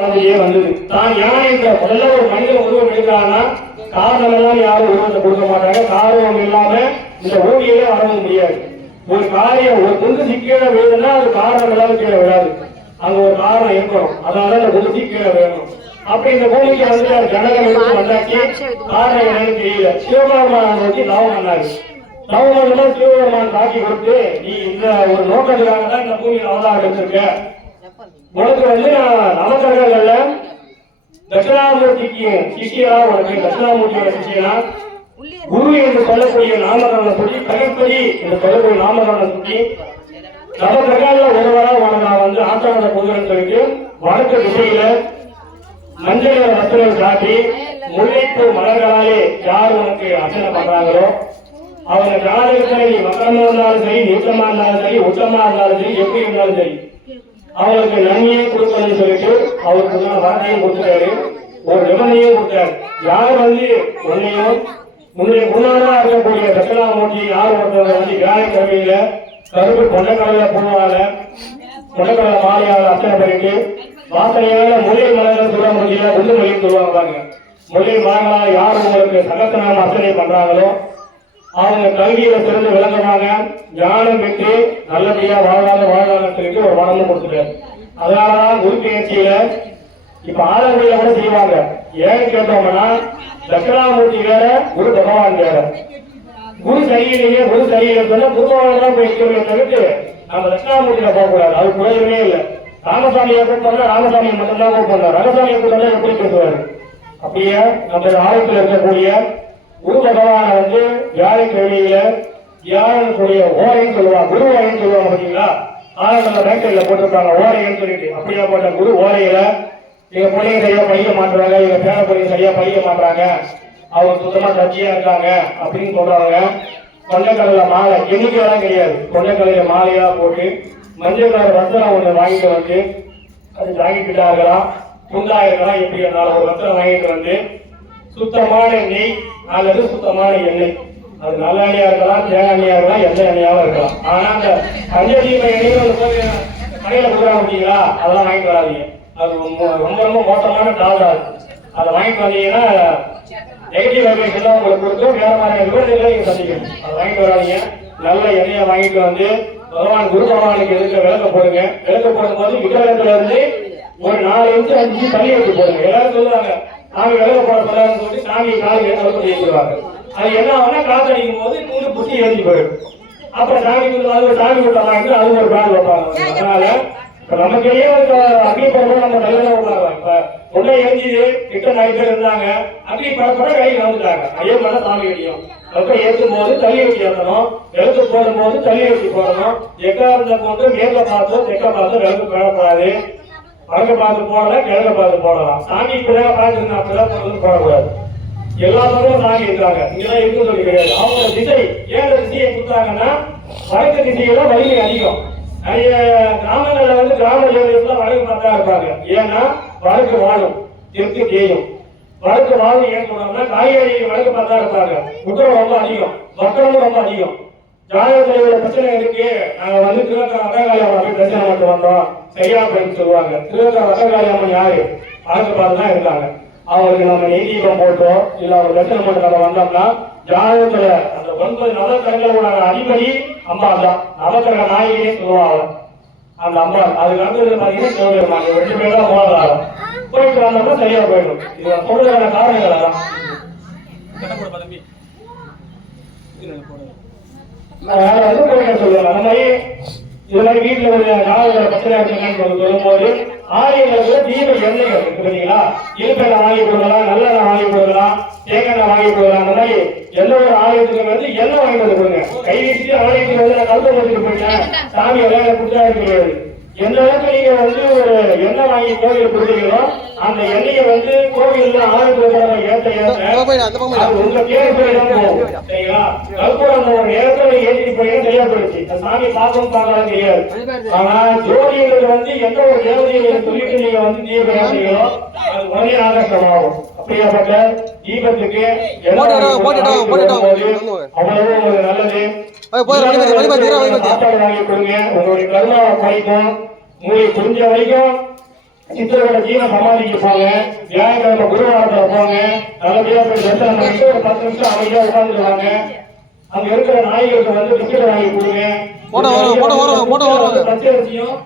வந்தது. தான் யானை என்ற முதல்ல ஒரு மனிதன் உருவம் எடுக்கிறான்னா காரணம் எல்லாம் யாரும் உருவத்தை கொடுக்க மாட்டாங்க. காரணம் இல்லாம இந்த ஓவியிலே வரவும் முடியாது. ஒரு காரியம் ஒரு குண்டு கீழே விழுதுன்னா அது காரணம் எல்லாம் கீழே விழாது. அங்க ஒரு காரணம் இருக்கணும். அதனால அந்த குண்டு கீழே வேணும். அப்படி இந்த பூமிக்கு வந்து ஜனகம் எடுத்து வந்தாக்கி காரணம் என்னன்னு தெரியல. சிவபெருமான் நோக்கி தவம் பண்ணாரு. தவம் பண்ணா சிவபெருமான் காட்சி கொடுத்து நீ இந்த ஒரு நோக்கத்துக்காக தான் இந்த பூமியில அவதாரம் எடுத்திருக்க. உனக்கு வந்து நவகிரகங்கள்ல தட்சிணாமூர்த்திக்கு சிஷியரா உனக்கு தட்சிணாமூர்த்தியோட சிஷியனா குரு என்று சொல்லக்கூடிய நாமகரணம் சுட்டி பிரகஸ்பதி என்று சொல்லக்கூடிய நாமகரணம் சுட்டி நவகிரகங்கள்ல ஒருவரா உனக்கு நான் வந்து ஆச்சார பொதுன்னு சொல்லிட்டு வடக்கு திசையில மஞ்சள் ரத்தனம் காட்டி முல்லைப்பூ மலர்களாலே யார் உனக்கு அர்ச்சனை பண்றாங்களோ அவங்க ஜாதகத்துல நீ வக்கரமா இருந்தாலும் சரி, நீச்சமா இருந்தாலும் சரி, உச்சமா இருந்தாலும் சரி, எப்படி இருந்தாலும் சரி அவங்களுக்கு நன்மையை கொடுக்கணும்னு சொல்லிட்டு அவருக்கு வார்த்தையும் கொடுத்துட்டாரு. ஒரு நிபந்தனையும் கொடுத்தாரு. யார் வந்து உன்னையும் உன்னுடைய முன்னாடா இருக்கக்கூடிய தட்சிணாமூர்த்தி யார் ஒருத்தவங்க வந்து வியாழக்கிழமையில கருப்பு கொண்டக்கடலை பூவால கொண்டக்கடலை மாலையால அர்ச்சனை பண்ணிட்டு வாசனையால முல்லை மலர்கள் சொல்ல முடியல குண்டு மொழின்னு சொல்லுவாங்க. முல்லை மலர்களால் யார் உங்களுக்கு சகசநாம அர்ச்சனை பண்றாங்களோ அவங்க கல்வியில சிறந்து விளங்குறாங்க. ஞானம் பெற்று நல்லபடியா வாழ்வாங்க சொல்லிட்டு ஒரு வனமும் கொடுத்துட்டாரு. அதனாலதான் குரு பயிற்சியில இப்ப ஆலங்குடியில கூட செய்வாங்க. ஏன்னு கேட்டோம்னா தட்சிணாமூர்த்தி வேற, குரு பகவான் வேற. குரு சரியிலேயே குரு சரியில்லை சொன்னா குரு பகவான் தான் போய் தவிர்த்து நம்ம தட்சிணாமூர்த்தியில போகக்கூடாது. அது குறையவே இல்லை. ராமசாமியை கூப்பிட்டோம்னா ராமசாமியை மட்டும்தான் கூப்பிடுறாரு. ரங்கசாமியை கூப்பிட்டா எப்படி பேசுவாரு. அப்படியே நம்ம ஆலயத்தில் இருக்கக்கூடிய குரு பகவான வந்து வியாழக்கிழமையில வியாழனுடைய ஓரைன்னு சொல்லுவாங்க. குரு ஓரைன்னு சொல்லுவாங்க பாத்தீங்களா. ஆனா நம்ம பேக்கரியில போட்டிருப்பாங்க ஓரைன்னு சொல்லிட்டு. அப்படியா போட்ட குரு ஓரையில எங்க பிள்ளைங்க சரியா படிக்க மாட்டுறாங்க, எங்க பேர பிள்ளைங்க சரியா படிக்க மாட்டாங்க, அவங்க சுத்தமா தச்சியா இருக்காங்க அப்படின்னு சொல்றாங்க. கொண்டைக்கடலை மாலை எண்ணிக்கையெல்லாம் கிடையாது. கொண்டைக்கடலை மாலையா போட்டு மஞ்சள் கலர் ரத்தனம் ஒண்ணு வாங்கிட்டு வந்து அது வாங்கிக்கிட்டா இருக்கலாம், துண்டா இருக்கலாம், எப்படி இருந்தாலும் ஒரு ரத்தனம் வாங்கிட்டு வந்து சுத்தமான நெய் அல்லது சுத்தமான எண்ணெய், அது நல்ல எண்ணெயா இருக்கலாம், தேங்காய் எண்ணெயா இருக்கலாம், எந்த எண்ணெயாவும் இருக்கலாம். ஆனா அந்த பஞ்சதீப எண்ணெய் கடையில கொடுக்குறாங்க அப்படிங்களா, அதெல்லாம் வாங்கிட்டு வராதீங்க. அது ரொம்ப ரொம்ப மோசமான டாலா. அதை வாங்கிட்டு வந்தீங்கன்னா நெகட்டிவ் வைப்ரேஷன் தான் உங்களுக்கு கொடுக்கும். வேற மாதிரி நீங்க சந்திக்கணும். அதை வாங்கிட்டு வராதீங்க. நல்ல எண்ணெயை வாங்கிட்டு வந்து பகவான் குரு பகவானுக்கு எதிர்க்க விளக்க போடுங்க. விளக்க போடும் போது விக்கிரகத்துல இருந்து ஒரு 4 இன்ச்சு 5 இன்ச்சு தள்ளி வச்சு போடுங்க. எல்லாரும் சொல்லுவாங்க சாமி விலக போட போறான்னு சொல்லி சாமி காலையில் விளக்கு செய்வாங்க. அது என்ன ஆகுனா காத்தடிக்கும் போது தூண்டு புத்தி எழுதி போயிடும். அப்புறம் சாமி அது சாமி கூட்டம் வாங்கிட்டு அது ஒரு பேர் வைப்பாங்க. அதனால இப்ப நமக்கையே அக்னி பரப்ப நம்ம தலையில விடுறாங்க. இப்ப உள்ள எழுதிது கிட்ட 4 பேர் இருந்தாங்க. அக்னி பரப்பட கையில் வந்துட்டாங்க. ஐயோ பண்ண சாமி அடியும். ரொம்ப ஏற்றும் போது தள்ளி வச்சு ஏற்றணும். விளக்கு போடும் போது தள்ளி வச்சு போடணும். எக்கா இருந்த போது மேற்க பார்த்தோம் தெற்க பார்த்தோம் விளக்கு போடக்கூடாது. வடக்க பார்த்து போடலாம், கிழக்க பார்த்து போடலாம். சாமி இப்படிதான் பார்த்துருந்தா அப்படிதான் போடக்கூடாது. எல்லா பக்கமும் சாமி இருக்கிறாங்க. இங்கதான் இருக்குன்னு சொல்லி கிடையாது. அவங்களோட திசை ஏன் திசையை கொடுத்தாங்கன்னா வடக்கு திசையில வலிமை அதிகம். நிறைய கிராமங்கள்ல வந்து கிராம ஜோதிடத்துல வடக்கு பார்த்தா இருப்பாங்க. ஏன்னா வடக்கு வாழும், தெற்கு தேயும். வடக்கு வாழும் ஏன் சொல்றாங்கன்னா காய்கறி வடக்கு பார்த்தா இருப்பாங்க. உத்தரவு ரொம்ப அதிகம், வக்கரமும் ரொம்ப அதிகம். ஜாதகத்துல பிரச்சனை இருக்கு, நாங்க வந்து திருவக்கர வடகாளியம்மன் போய் பிரச்சனை மட்டும் வந்தோம் சரியா போயின்னு சொல்லுவாங்க. திருவக்கர வடகாளியம்மன் யாரு வடக்கு பார்த்துதான் இருக்காங்க. அவங்களுக்கு நம்ம நெய் தீபம் போட்டோம் இல்ல ஒரு தட்சணை மட்டும் நம்ம வந்தோம்னா ஜாதகத்துல அந்த 9 நவக்கிரகங்களோட அதிபதி அம்பாள் தான். நவக்கிரக நாயகினே சொல்லுவாங்க அந்த அம்பாள். அதுக்கு வந்து பாத்தீங்கன்னா சிவபெருமான் 2 பேர் தான் போனதாகும். போயிட்டு வந்தோம்னா சரியா போயிடும். இது சொல்றதுக்கான காரணங்கள் தான். வேற வந்து சொல்லுவாங்க. அந்த மாதிரி இது மாதிரி வீட்டுல ஒரு ஜாதகத்துல பிரச்சனை இருக்குன்னு சொல்லும் போது ஆலயங்களுக்கு தீப எண்ணெய்கள் இருக்கு பார்த்தீங்களா. இருப்பெண்ணை வாங்கி கொடுக்கலாம், நல்லெண்ணெய் வாங்கி கொடுக்கலாம், தேங்காய் வாங்கி கொடுக்கலாம். அந்த மாதிரி எந்த ஒரு ஆலயத்துக்கு வந்து எண்ணெய் வாங்கி வந்து கொடுங்க. கை வீசி ஆலயத்துக்கு வந்து நான் கருத்தை கொடுத்துட்டு போயிட்டேன் சாமி எல்லாம் கொடுத்தா கிடையாது. எந்த அளவுக்கு நீங்க வந்து ஒரு எண்ணெய் வாங்கி கோவில் கொடுத்தீங்களோ அந்த எண்ணெயை வந்து கோவில் ஆலயத்துல ஏற்ற உங்க பேர் போயிதான் போகும். சரிங்களா. கற்பூரம் ஒரு நேரத்துல ஏற்றி போய் சரியா போயிடுச்சு. சாமி பார்க்கவும் பார்க்கலாம் தெரியாது. ஆனா ஜோதியர்கள் வந்து எந்த ஒரு தேவதையை சொல்லிட்டு நீங்க வந்து தீபம் ஏற்றீங்களோ அது உடனே ஆகர்ஷமாகும். அப்படியாப்பட்ட தீபத்துக்கு அவ்வளவு ஒரு நல்லது. சாப்பாடு வாங்கி கொடுங்க. உங்களுடைய கருமாவை குறைக்கும். மூளை புரிஞ்ச வரைக்கும் சித்தரோட ஜீவ சமாதிக்கு போங்க, வியாழக்கிழமை குருவாரத்துல போங்க, நல்லபடியா போய் தரிசனம் பண்ணிட்டு ஒரு 10 நிமிஷம் அமைதியா உட்கார்ந்துருவாங்க. அங்க இருக்கிற நாய்களுக்கு வந்து பிஸ்கெட் வாங்கி கொடுங்க. பச்சரிசியும்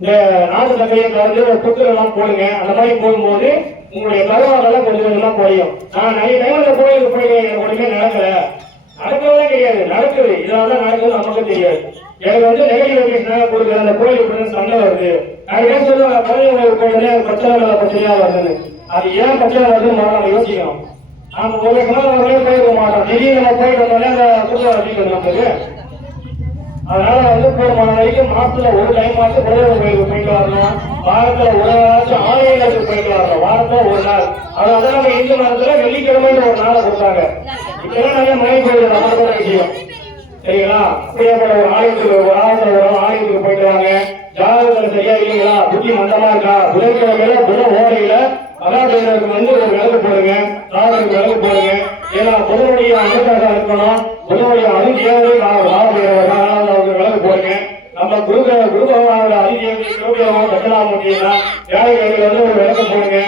இந்த நாட்டு சக்கரையும் கலந்து ஒரு குக்கர் எல்லாம் போடுங்க. அந்த மாதிரி போடும்போது உங்களுடைய கருவாடெல்லாம் கொஞ்சம் கொஞ்சமா குறையும். நான் நிறைய டைம்ல கோயிலுக்கு போயிட்டு எனக்கு ஒண்ணுமே நடக்கல, நடக்கவே கிடையாது, நடக்குது. இதனால நடக்குது நமக்கு தெரியாது. எனக்கு வந்து நெகட்டிவ் வைப்ரேஷன் கொடுக்குற அந்த கோயிலுக்கு சண்டை வருது. நிறைய சொல்லுவாங்க கோயில் கோயிலே பிரச்சனையா வருதுன்னு. அது ஏன் பிரச்சனை வருதுன்னு நம்ம யோசிக்கணும். நாம ஒரு போயிருக்க மாட்டோம், திடீர்னு நம்ம போயிட்டு வந்தோடனே அந்த சுற்றுலா அதிகம் நமக்கு. அதனால வந்து போதுமான வரைக்கும் மாசத்துல ஒரு டைம் ஆச்சு குலதெய்வ கோயிலுக்கு போயிட்டு வரணும். வாரத்துல ஒரு நாளாச்சும் ஆலயங்களுக்கு போயிட்டு வரணும், வாரத்துல ஒரு நாள். அதனால நம்ம இந்து மதத்துல வெள்ளிக்கிழமைன்னு ஒரு நாளை கொடுத்தாங்க. இப்பெல்லாம் நிறைய மழை கோயில் நம்ம விஷயம் சரிங்களா. அப்படியேப்பட்ட ஒரு ஆலயத்துக்கு ஒரு வாரத்துல ஒரு ஆலயத்துக்கு போயிட்டு வாங்க. ஜாதகத்துல சரியா இல்லைங்களா, புத்தி மந்தமா இருக்கா, புதன்கிழமையில புத ஓடையில மகாதேவருக்கு வந்து ஒரு விளக்கு போடுங்க, சாதனுக்கு விளக்கு போடுங்க. ஏன்னா புதனுடைய அனுகிரகம் இருக்கணும், புதனுடைய அதிதேவதை அவருக்கு விளக்கு போடுங்க. நம்ம குரு பகவானோட அதிதேவதை சிவபெருமான் தட்சிணாமூர்த்தினா வியாழக்கிழமையில வந்து ஒரு விளக்கு போடுங்க.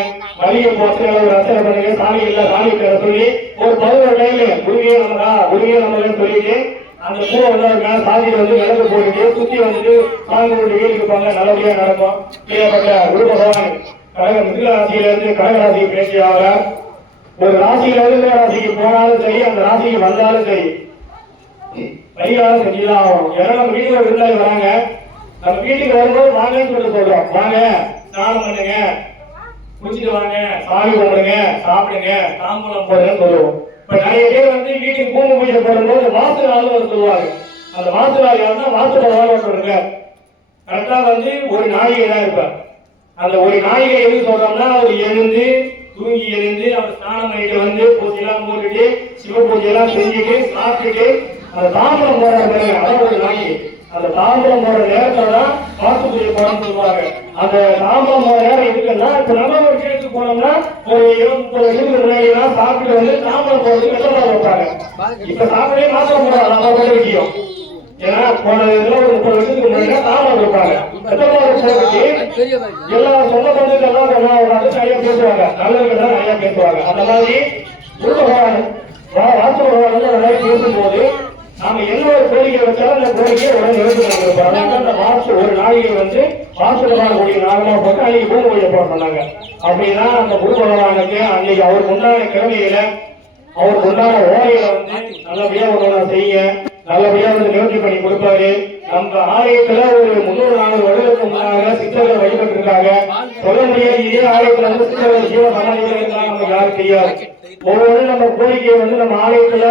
மளிகை போட்டு ஒரு ரசனை பண்ணுங்க. சாமி இல்ல சாமி பேரை சொல்லி ஒரு 11 டைம்ல குருவியே நமக்கு சொல்லிட்டு அந்த பூவை வந்து சாதியில வந்து விளக்கு போட்டுட்டு சுத்தி வந்துட்டு சாமி வீட்டுக்கு போங்க, நல்லபடியா நடக்கும். கீழப்பட்ட குரு பகவான் மிருக ராசியில இருந்து கடக ராசிக்கு பேசி ஆகிறார். ஒரு ராசியில இருந்து ராசிக்கு போனாலும் சரி, அந்த ராசிக்கு வந்தாலும் சரி, பரிகாரம் செஞ்சுதான் ஆகணும். ஏன்னா நம்ம வீட்டுல விருந்தாளி வராங்க, நம்ம வீட்டுக்கு வரும்போது வாங்கன்னு சொல்லி சொல்றோம். வாங்க ஸ்நானம் பண்ணுங்க, குடிச்சிட்டு வாங்க, சாமி கும்பிடுங்க, சாப்பிடுங்க, தாம்பூலம் போடுங்கன்னு சொல்லுவோம். இப்ப நிறைய பேர் வந்து வீட்டுக்கு பூமி பூஜை போடும்போது வாசு நாள் சொல்லுவாங்க. அந்த வாசு நாள் யாருன்னா வாசு பகவான் இருக்க கரெக்டா வந்து ஒரு நாளிகை தான் இருப்பார். அந்த ஒரு நாளிகை எது சொல்றோம்னா அவர் எழுந்து தூங்கி எழுந்து அவர் ஸ்நானம் பண்ணிட்டு வந்து பூஜையெல்லாம் போட்டுட்டு சிவ பூஜையெல்லாம் செஞ்சுட்டு சாப்பிட்டுட்டு அந்த தாம்பரம் போடுற பாருங்க, அதான் ஒரு நாளிகை. அந்த தாம்பரம் போடுற நேரத்துல தான் வாசு பூஜை போடணும்னு சொல்லுவாங்க. அந்த தாம்பரம் போடுற நேரம் இருக்குன்னா இப்ப நம்ம ஒரு விஷயத்துக்கு போனோம்னா ஒரு 20-30 வருஷத்துக்கு முன்னாடி சாப்பிட்டு வந்து தாம்பரம் போடுறதுக்கு வெள்ளம் வைப்பாங்க. இப்ப சாப்பிடவே மாத்திரம் போடுறாங்க, நம்ம ஒரு விஷயம். ஏன்னா போன இதுல ஒரு 30 வருஷத்துக்கு முன்னாடி தாம்பரம் வைப்பாங்க. எல்லா சொந்த பந்தங்கள் எல்லாம் நிறைய பேசுவாங்க, நல்லவர்கள் தான் நிறைய பேசுவாங்க. அந்த மாதிரி வாசு பகவான் அந்த மாதிரி பேசும்போது நாம என்ன ஒரு கோரிக்கை வச்சாலும் அந்த கோரிக்கையை உடனே நிறுத்தி அந்த வாசு ஒரு நாளிகை வந்து வாசு பகவானுடைய நாகமா போட்டு அன்னைக்கு பூமி பூஜை போட சொன்னாங்க. அப்படின்னா அந்த குரு பகவானுக்கு அன்னைக்கு அவருக்கு உண்டான கிழமையில அவருக்கு உண்டான ஓரையில வந்து நல்லபடியா ஒண்ணு செய்ய நல்லபடியா வந்து நிவர்த்தி பண்ணி கொடுப்பாரு. நம்ம ஆலயத்துல ஒரு 300-400 வருடத்துக்கு முன்னாக சித்தர்கள் வழிபட்டு இருக்காங்க. சொல்ல முடியாது இதே ஆலயத்துல வந்து சித்தர்கள் ஜீவ சமாதிகள் இருந்தாங்க, நமக்கு யாரும் தெரியாது. ஒவ்வொரு நம்ம கோரிக்கையை வந்து நம்ம ஆலயத்துல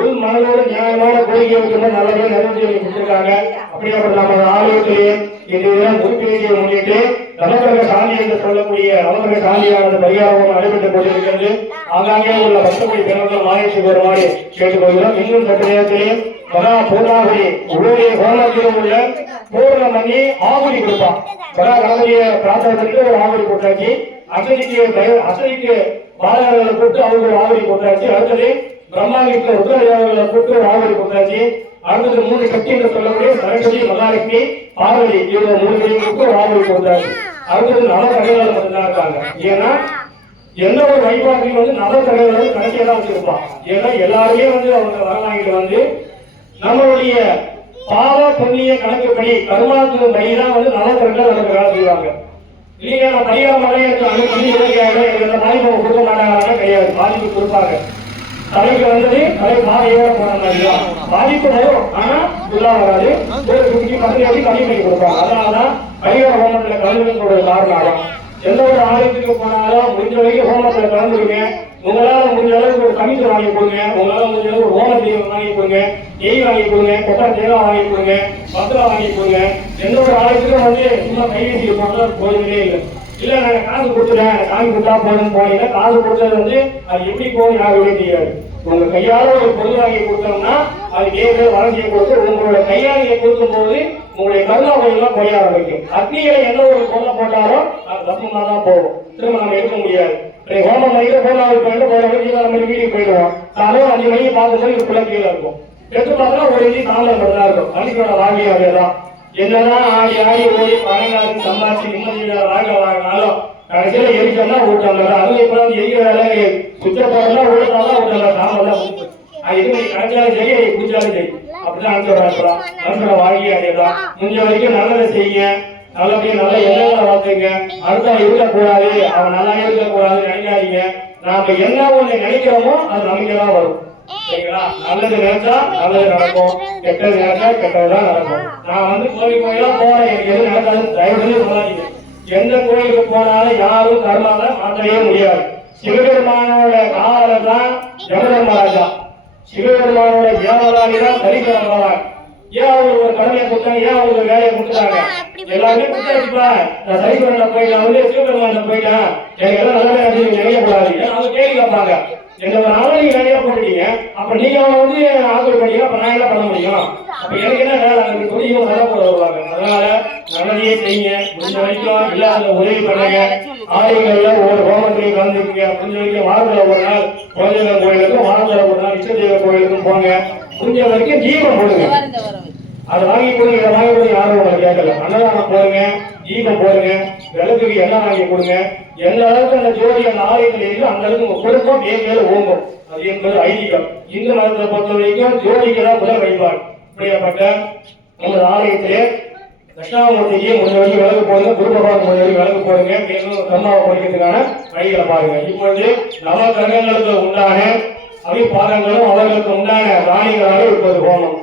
உள் மனதோடு நியாயமான கோரிக்கை வைக்கும்போது நல்லபடியா நிறைவேற்றி கொடுத்திருக்காங்க. அப்படியாப்பட்ட நம்ம ஆலயத்திலேயே இந்த குருப்பேசியை முன்னிட்டு நவகிரக சாந்தி என்று சொல்லக்கூடிய நவகிரக சாந்தியானது பரிகாரம் நடைபெற்றுக் கொண்டிருக்கிறது. ஆங்காங்கே உள்ள பக்தகுடி பெண்கள் மாயத்துக்கு வருமாறு கேட்டுக்கொள்கிறோம். இன்னும் சற்று நேரத்திலே மகா பூர்ணாகுடி உங்களுடைய ஹோமத்திலும் உள்ள பூர்ணமணி ஆகுடி கொடுப்பான். மகா கணபதிய பிரார்த்தனை ஒரு ஆகுடி கொடுத்தாச்சு. அசதிக்கு பாலகர்களை கூப்பிட்டு அவங்க ஒரு ஆகுடி கொடுத்தாச்சு. அடுத்தது பிரம்மாவிற்கு ருத்ரதேவர்களை கூப்பிட்டு ஒரு ஆகுடி கொடுத்தாச்சு. அடுத்தது 3 சக்தி என்று சொல்லக்கூடிய சரஸ்வதி, மகாலட்சுமி, பார்வதி இவங்க 3 பேருக்கு ஒரு ஆகுடி கொடுத்தாச்சு. அடுத்தது நவகிரகங்கள் மட்டும்தான் இருக்காங்க. ஏன்னா எந்த ஒரு வழிபாட்டையும் வந்து நவகிரகங்கள் கடைசியா தான் வச்சிருப்பான். ஏன்னா எல்லாருமே வந்து அவங்க வரலாங்கிட்டு வந்து நம்மளுடைய பாவ புண்ணிய கணக்குப்படி கருமாத்தின் படிதான் வந்து நவகிரகங்கள் நமக்கு வேலை செய்வாங்க. இல்லையா நான் பரிகாரம் எனக்கு பாதிப்பு கொடுக்க மாட்டாங்க கிடையாது, பாதிப்பு கொடுப்பாங்க. தலைக்கு வந்தது தலை பாதையோட போன மாதிரிதான் பாதிப்பு வரும், ஆனா ஃபுல்லா வராது. ஒரு 50% கம்மி பண்ணி கொடுப்பாங்க. அதனாலதான் பரிகார ஹோமத்துல கலந்துக்கிறது காரணம். எந்த ஒரு ஆலயத்துக்கு போனாலும் முடிஞ்ச வரைக்கும் ஹோமத்துல கலந்துருங்க. உங்களால முடிஞ்ச அளவுக்கு ஒரு கமிஷன் வாங்கி கொடுங்க, உங்களால முடிஞ்ச அளவுக்கு ஒரு ஹோம தீபம் வாங்கி கொடுங்க, நெய் வாங்கி கொடுங்க, கொட்டை தேங்காய் வாங்கி கொடுங்க, பத்திரம் வாங்கி கொடுங்க. எந்த ஒரு ஆலயத்துக்கும் வந்து சும்மா கைவீசி போனா போதுமே இல்லை. இல்ல நாங்க காசு கொடுத்துட்டேன், சாமி கொடுத்தா போதுன்னு போனீங்கன்னா காசு கொடுத்தது வந்து அது எப்படி போகும் யாருமே தெரியாது. உங்க கையால ஒரு பொருள் வாங்கி கொடுத்தோம்னா அது கேட்க வளர்ச்சியை கொடுத்து உங்களோட கையாளியை கொடுக்கும் போது உங்களுடைய கருணாவையெல்லாம் போய ஆரம்பிக்கும். அக்னியில என்ன ஒரு பொருளை போட்டாலும் அது தப்புமா தான் போகும், திரும்ப நம்ம எடுக்க முடியாது. ஹோமம் மையில போனாலும் போயிட்டு போற நம்ம வீட்டுக்கு போயிடுவோம். காலையில் 5 மணிக்கு பார்க்கும்போது இதுக்குள்ள கீழே இருக்கும். எடுத்து பார்த்தா ஒரு இஞ்சி தாமரை மட்டும் தான் இருக்கும். மனுஷனோட வாழ்க்கையாக தான் என்னதான் ஆடி ஆடி ஓடி பணங்காசு சம்பாதிச்சு நிம்மதியில வாங்கினாலும் கடைசியில எரிச்சோம்னா ஊட்டம்ல. அதுவும் இப்ப வந்து எரிக்கிற வேலை சுத்தப்படம்னா ஊட்டாதான் ஊட்டல சாம்பல் இது கிடைச்சாலும் சரி குடிச்சாலும் சரி அப்படிதான் அனுப்பிச்சுடுறாங்க. மனுஷனை வாங்கி அடையலாம். முடிஞ்ச வரைக்கும் நல்லதை செய்யுங்க, நல்லபடியா நல்ல எண்ணங்களை வளர்த்துங்க. அடுத்த இருக்கக்கூடாது, அவன் நல்லா இருக்கக்கூடாது நினைக்காதீங்க. நாம என்ன ஒண்ணு நினைக்கிறோமோ அது நமக்கு தான் வரும். சரிங்களா? நல்லது நினைச்சா நல்லது நடக்கும், கெட்டது நினைச்சா கெட்டதுதான் நடக்கும். நான் வந்து கோயிலா போறேன், எனக்கு எது நடக்காது தயவு செஞ்சு சொல்லாதீங்க. எந்த கோயிலுக்கு போனாலும் யாரும் கர்மாவை மாற்றவே முடியாது. சிவபெருமானோட காவலர் தான் யமதர்மராஜா, சிவபெருமானோட ஏவலாளி தான் சரிபெருமான். ஏன் அவங்களுக்கு ஒரு கடமையை கொடுத்தாங்க, ஏன் அவங்களுக்கு வேலையை கொடுத்தாங்க? எல்லாருமே கொடுத்தாச்சுப்பா, நான் சரிபெருமான போயிட்டேன், வந்து சிவபெருமான போயிட்டேன், எனக்கு எல்லாம் நல்ல நினைக்கக்கூடாது. அவங்க கேள்வி கேட்பாங்க, எங்க ஒரு ஆளை நீங்க வேலையா போட்டுட்டீங்க, அப்ப நீங்க வந்து ஆதரவு பண்ணீங்க, அப்ப நான் என்ன பண்ண முடியும்? அப்ப எனக்கு என்ன வேலை? எனக்கு துணியும் நல்ல போட வருவாங்க. அதனால நல்லதையே செய்யுங்க, முடிஞ்ச வரைக்கும் இல்லாத உதவி பண்ணுங்க. ஆலயங்கள்ல ஒரு ஹோமத்திலையும் கலந்துக்குங்க. முடிஞ்ச வரைக்கும் வாரத்துல ஒரு நாள் குலதெய்வ கோயிலுக்கும், வாரத்துல ஒரு நாள் இஷ்ட தெய்வ கோயிலுக்கும் போங்க. முடிஞ்ச வரைக்கும் தீபம் போடுங்க. அதை வாங்கி கொடுங்க, இதை வாங்கி கொடுங்க, யாரும் உங்களை கேட்கல. அன்னதானம் போடுங்க, தீபம் போடுங்க, விளக்குக்கு எல்லாம் வாங்கி கொடுங்க. எந்த அளவுக்கு அந்த ஜோதி அந்த ஆலயத்தில் இருக்கு அந்த அளவுக்கு உங்க குடும்பம் மேல ஓங்கும். அது என்பது ஐதீகம். இந்து மதத்தை பொறுத்த வரைக்கும் ஜோதிக்கு தான் முதல் வழிபாடு. இப்படியாப்பட்ட நமது ஆலயத்திலே தட்சிணாமூர்த்திக்கு முடிஞ்ச வரைக்கும் விளக்கு போடுங்க, குருபபாவுக்கு முடிஞ்ச வரைக்கும் விளக்கு போடுங்க. மேலும் கர்மாவை குறைக்கிறதுக்கான வழிகளை பாருங்க. இப்பொழுது நவ கிரகங்களுக்கு உண்டான அபிபாதங்களும் அவர்களுக்கு உண்டான ராணிகளாக இப்போது ஹோமம்.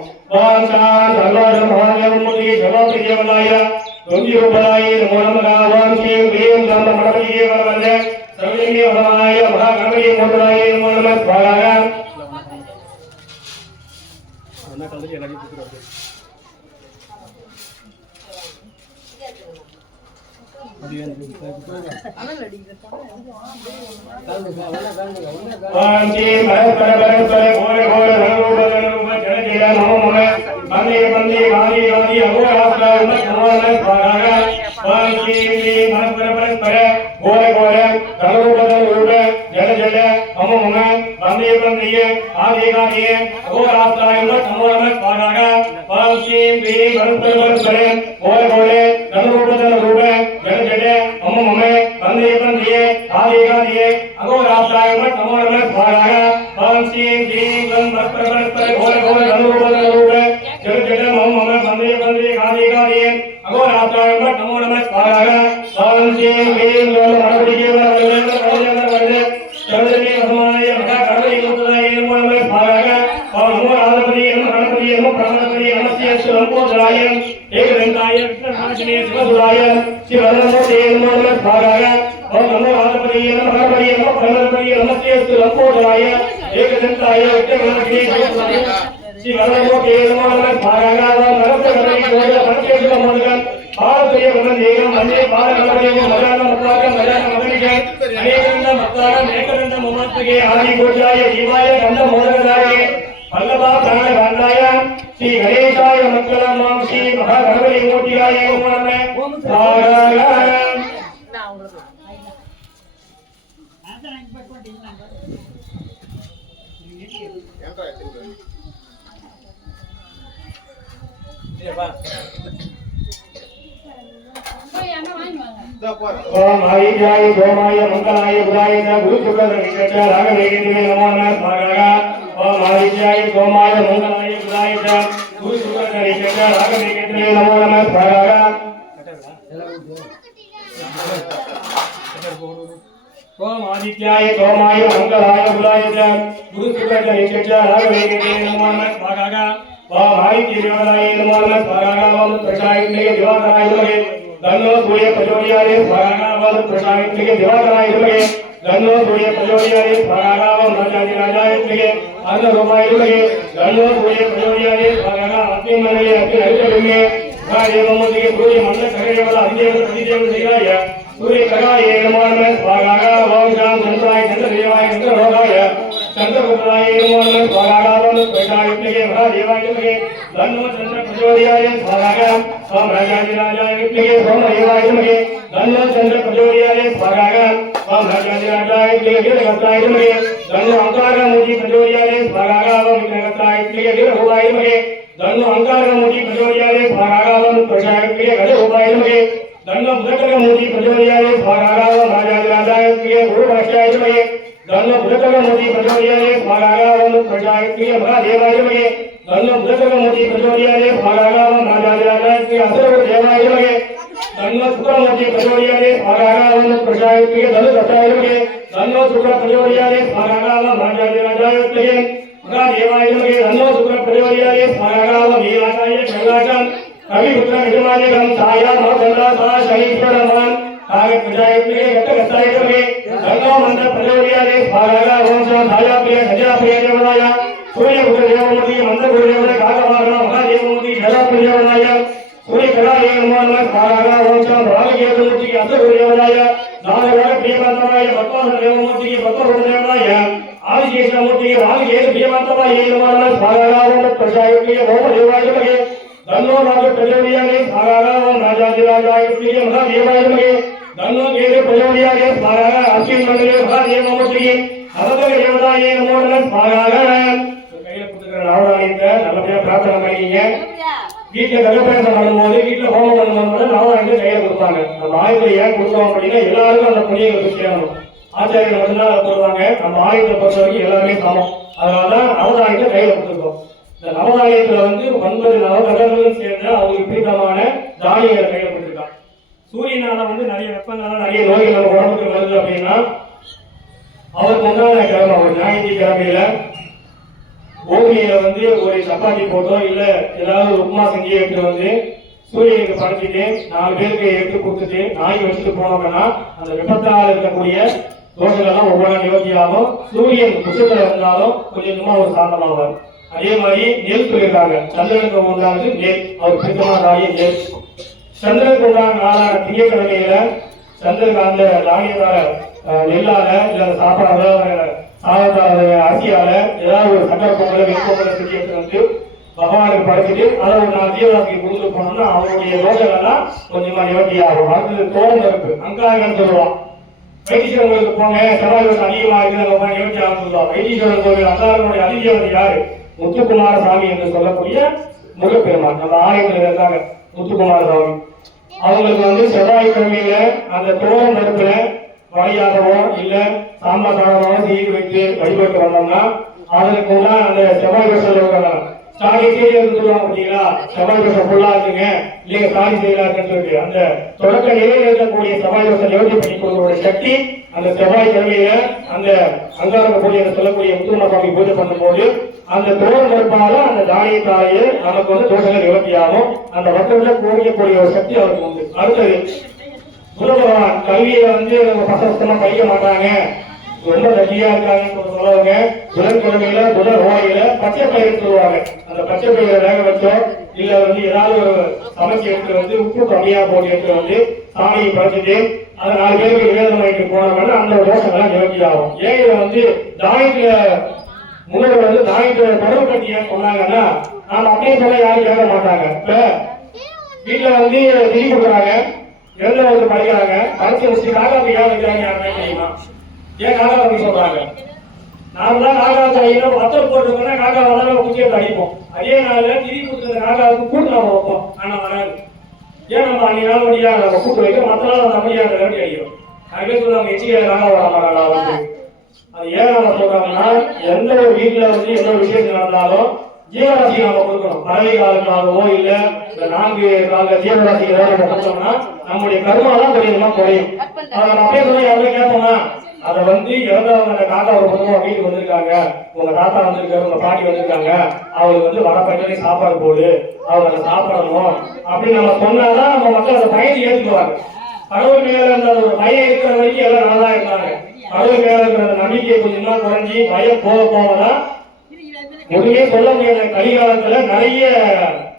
श्री गणेशाय मंगलम श्री महागणपति मूर्तियाय ओम हरिद्राय सोमाय मंगलाय बुधाय गुरु शुक्र राघवेन्द्राय नमो नमः स्वाहा। ओम हरिद्राय सोमाय मंगलाय बुधाय गुरु शुक्र राघवेन्द्राय नमो नमः स्वाहा। ओम आदित्याय सोमाय मंगलाय बुधाय गुरु शुक्र राघवेन्द्राय नमो नमः स्वाहा। ओम आदित्याय नमो नमः स्वाहा। ओम प्रसादाय दिवाकराय नमः गन्नो सूर्य प्रचोदयाय स्वाहा। ओम प्रसादाय दिवाकराय नमः गन्नो सूर्य प्रचोदयाय स्वाहा। ओम राजाधिराजाय नमः अन्न रूपाय नमः गन्नो सूर्य प्रचोदयाय स्वाहा। अग्नि मंडले अग्नि हरितबिम्बे देवमूर्तिके सूर्य मंडल खगदेवता अधिदेव प्रतिदेव श्रीराय सूर्य कगाय नमो नमः स्वाहा। ओम शाम चंद्राय चंद्रदेवाय चंद्रलोकाय चंद्रगुप्ताय नमो नमः स्वाहा। ओम प्रजायुक्तये महादेवाय नमः गन्नो चंद्र प्रचोदयाय स्वाहा। ओम राजाधिराजाय नमः सोमदेवाय नमः गन्नो चंद्र प्रचोदयाय स्वाहा। ओम राजाधिराजाय नमः वीरभद्राय नमः गन्नो अंकार मूर्ति प्रचोदयाय स्वाहा। ओम विघ्नहर्ताय नमः वीरभूताय नमः தன்னு அங்காரகமூர்த்தி பிரஜோதியாலே ஸ்வாகாரம் பிரஜாயக்ரிய கஜோபாயமகே தன்னு புதக்கரகமூர்த்தி பிரஜோதியாலே ஸ்வாகாரம் ராஜாதிராஜாயக்ரிய குருபாஷாயமகே தன்னு புதக்கரகமூர்த்தி பிரஜோதியாலே ஸ்வாகாரம் பிரஜாயக்ரிய மகாதேவாயமகே தன்னு புதக்கரகமூர்த்தி பிரஜோதியாலே ஸ்வாகாரம் ராஜாதிராஜாயக்ரிய அசுர தேவாயமகே தன்னு சுக்கரமூர்த்தி பிரஜோதியாலே ஸ்வாகாரம் பிரஜாயக்ரிய தனு தசாயமகே தன்னு சுக்கர பிரஜோதியாலே ஸ்வாகாரம் ராஜாதிராஜாயக்ரிய மகாதேவாயமகே தன்னோ சுக்கர பிரஜோதியாலே ஸ்வாகாரம் வீராசாய கைலாசம் கவிபுத்திர விஜமானிகம் சாயா மோகல்லா சா சனீஸ்வரமான் காக பிரஜாயக்ரிய கட்டகஸ்தாயமகே தன்னோ மந்த பிரஜோதியாலே ஸ்வாகாரம் சாயா பிரிய சஜா பிரிய தேவதாய சூரியபுத்திர தேவமூர்த்தி மந்த குருதேவத காகவாகன மகாதேவமூர்த்தி ஜலாபுரிய தேவதாய சூரிய கலாதேவமான ஸ்வாகாரம் ராககேதுமூர்த்தி அசுர தேவதாய நாகராஜ பிரியவந்தமாய பத்மநாத தேவமூர்த்தி பத்மநாத தேவதாய ஆதிசேஷமூர்த்தி ராககேது பிரியவந்தமாய ஏகமான ஸ்வாகாரம் பிரஜாயக்ரிய ஓமதேவாயமகே தன்னோ ராஜ பிரஜோதியாலே ஸ்வாகாரம் ராஜாதிராஜாயக்ரிய மகாதேவாயமகே தன்னோ கேது பிரஜோதியாலே ஸ்வாகாரம் அஸ்வின் மண்டலே மகாதேவமூர்த்தி அவதக தேவதாயே நமோ நம ஸ்வாகாரம். கையில கொடுத்துக்கிற நவதானியத்தை நல்லபடியா பிரார்த்தனை பண்ணிங்க. வீட்டுல கருப்பேசம் பண்ணும்போது வீட்டுல ஹோமம் பண்ணும்போது நவதானியத்தை கையில கொடுப்பாங்க. நம்ம ஆயுதத்தை ஏன் கொடுத்தோம் அப்படின்னா எல்லாருக்கும் அந்த புண்ணியங்களை சேரணும். ஆச்சாரியர்கள் மட்டும்தான் அதை போடுவாங்க. நம்ம ஆயுதத்தை பொறுத்த வரைக்கும் எல்லாருமே சமம். அதனாலதான் நவதானியத்தை கையில கொடுத்துருக்கோம். இந்த நவதானியத்துல 9 நவகிரகங்களும் சேர்ந்து அவங்களுக்கு பிடித்தமான தானியங்களை கையில கொடுத்துருக்காங்க. சூரியனால நிறைய வெப்பங்களால நிறைய நோய்கள் நம்ம உடம்புக்கு வருது அப்படின்னா அவருக்கு உண்டான கிழமை ஒரு ஞாயிற்றுக்கிழமையில பூமியில ஒரு சப்பாத்தி போட்டோ இல்ல ஏதாவது உப்புமா செஞ்சு எடுத்து சூரியனுக்கு படைச்சிட்டு 4 பேருக்கு எடுத்து கொடுத்துட்டு நாய் வச்சுட்டு போனோம்னா அந்த வெப்பத்தால் இருக்கக்கூடிய தோஷங்கள்லாம் ஒவ்வொரு நிவர்த்தியாகும். சூரியன் உச்சத்துல இருந்தாலும் கொஞ்சமா ஒரு சாந்தமாவார். அதே மாதிரி நெல் சொல்லியிருக்காங்க. சந்திரனுக்கு உண்டானது நெல், அவர் பிடித்தமான தானியம் நெல். சந்திரனுக்கு உண்டான நாளான திங்கட்கிழமையில சந்திரனுக்கு அந்த தானியத்தால நெல்லால இல்ல சாப்பாடு சாதத்தால அரிசியால ஏதாவது ஒரு சக்கரை பொங்கலை வெண்பொங்கலை செஞ்சு எடுத்து பகவானுக்கு படைச்சிட்டு அதை ஒரு 4 ஜீவராசிக்கு கொடுத்து போனோம்னா அவங்களுடைய ரோகங்கள்லாம் கொஞ்சமா நிவர்த்தி ஆகும். அடுத்தது தோரம் பருப்பு அங்காரகன்னு சொல்லுவான். வைத்தீஸ்வரன் கோயிலுக்கு போங்க, செவ்வாய் தோஷம் அதிகமா இருக்குது நிவர்த்தி ஆகும் சொல்லுவான். வைத்தீஸ்வரன் கோவில் அங்காரனுடைய அதிதேவதை யாரு? முத்துக்குமார சாமி என்று சொல்லக்கூடிய முருகப்பெருமான். நம்ம ஆலயத்தில் இருக்காங்க முத்துக்குமார சாமி. அவங்களுக்கு செவ்வாய்க்கிழமையில அந்த தோரம் பருப்புல வடையாகவோ இல்ல சாம்பார் சாதமாவோ செய்து வைத்து வழிபட்டு வந்தோம்னா அதற்கு அந்த செவ்வாய் தோஷம் சாடி செய்தி சொல்லுவாங்க பார்த்தீங்களா, செவ்வாய் தோஷம் ஃபுல்லா இருக்குங்க இல்லைங்க சாடி செய்யலா இருக்குன்னு சொல்லிட்டு அந்த தொடக்க நிலையில் இருக்கக்கூடிய செவ்வாய் தோஷம் நிவர்த்தி பண்ணி கொடுக்கக்கூடிய சக்தி அந்த செவ்வாய்க்கிழமையில அந்த அங்காரங்க பூஜை சொல்லக்கூடிய முத்துக்குமார சாமி பூஜை பண்ணும்போது அந்த தோரம் பருப்பால அந்த தானியத்தாலேயே நமக்கு தோஷங்கள் நிவர்த்தி ஆகும். அந்த வட்டத்துல கூடியக்கூடிய ஒரு சக்தி அவருக்கு உண்டு. அடுத்தது குருபகவான் கல்வியில பசமா படிக்க மாட்டாங்க, ரொம்ப தட்டியா இருக்காங்கன்னு சொல்லுவாங்க. புதன்கிழமையில புதன் ரோயில பச்சை பயிர் சொல்லுவாங்க. அந்த பச்சை பயிரை வேக வச்சோம் இல்ல ஏதாவது ஒரு சமைச்சு எடுத்து உப்பு கம்மியா போட்டு எடுத்து சாமியை பறிச்சுட்டு அதை 4 பேருக்கு நிவேதனம் பண்ணிட்டு போனாங்கன்னா அந்த தோஷங்கள்லாம் நிவர்த்தி ஆகும். ஏன் இதை தாயத்துல முன்னோர்கள் தாயத்துல பருவ கட்டி ஏன் சொன்னாங்கன்னா நாம அப்படியே சொல்ல யாரும் கேட்க மாட்டாங்க. இப்ப வீட்டுல திரி கொடுக்குறாங்க, இறந்தவங்களுக்கு படிக்கிறாங்க, பரிசு வச்சு காக்காவுக்கு ஏன் வைக்கிறாங்க யாருமே தெரியுமா? ஏன் காக்காவுக்கு சொல்றாங்க? நாம தான் காக்காவுக்கு வத்தல் போட்டுருக்கோம்னா காக்கா வளர குச்சியத்தை அடிப்போம். அதே நாள்ல திரி கொடுத்துருந்த காக்காவுக்கு கூட்டு நம்ம வைப்போம், ஆனா வராது. ஏன் நம்ம அன்னைக்கு நாள் வழியா நம்ம கூட்டு வைக்க மற்ற நாள் நம்ம அமைதியா வேண்டி அடிக்கிறோம். அதுக்கே சொல்லுவாங்க எச்சிக்கையில காக்கா வர மாட்டாங்களா அது ஏன் நம்ம சொல்றாங்கன்னா எந்த ஒரு வீட்டுல எந்த ஒரு விஷயம் நடந்தாலும் ஜீவராசி நாம கொடுக்கணும். பறவை காலங்களாகவோ இல்ல இந்த 4 கால ஜீவராசிக்கு ஏதாவது நம்ம கொடுத்தோம்னா நம்முடைய கர்மாலாம் கொஞ்சமா குறையும். அதை நம்ம அப்படியே சொல்லி யாரும் கேட்போம்னா அதை இறந்தவங்க அந்த காக்கா ஒரு பொதுவா வீட்டுக்கு வந்திருக்காங்க, உங்க தாத்தா வந்திருக்காரு, உங்க பாட்டி வந்திருக்காங்க, அவங்களுக்கு வர பையனே சாப்பாடு போடு, அவங்க அதை சாப்பிடணும் அப்படின்னு நம்ம சொன்னாதான் நம்ம மக்கள் அதை பயந்து ஏற்றுக்குவாங்க. கடவுள் மேல இருந்த ஒரு பயம் இருக்கிற வரைக்கும் எல்லாம் நல்லா இருந்தாங்க. கடவுள் மேல இருக்கிற நம்பிக்கை கொஞ்சமா குறைஞ்சி பயம் போக போகதான் ஒண்ணுமே சொல்ல முடியாத கலிகாலத்துல நிறைய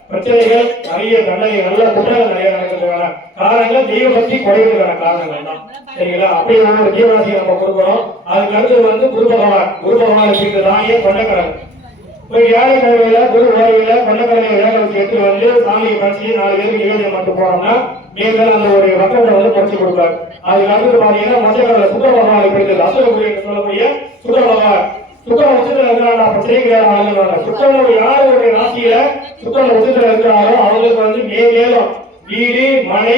பிரச்சனைகள், நிறைய தண்டனைகள், நல்ல குற்றங்கள் நிறைய நடக்கிறதுக்கான காரணங்கள் தெய்வ பக்தி குறைவதற்கான காரணங்கள் தான். சரிங்களா? அப்படி ஒரு ஜீவராசியை நம்ம கொடுக்கிறோம். அதுக்கு அடுத்து குரு பகவான் இருக்கிற தானிய கொண்டக்கடல் போய் வியாழக்கிழமையில குரு ஓரையில கொண்டக்கடலை வேக வச்சு எடுத்து சாமியை பறிச்சு 4 பேருக்கு நிவேதனம் மட்டும் போனோம்னா மேலும் அந்த ஒரு வட்டத்தை பறிச்சு கொடுப்பாரு. அதுக்கு அடுத்து பாத்தீங்கன்னா மொச்சக்கடலை சுக்கர பகவானை பிடித்தது அசுர சொல்லக்கூடிய சுக்கர பகவான் சுக்கரன் உச்சத்துல இருக்கிறாங்க பிரச்சனை கிடையாது ஆளுங்க. சுக்கரன் யாருடைய ராசியில சுக்கரன் உச்சத்துல இருக்கிறாரோ அவங்களுக்கு வந்து மேலும் வீடு மனை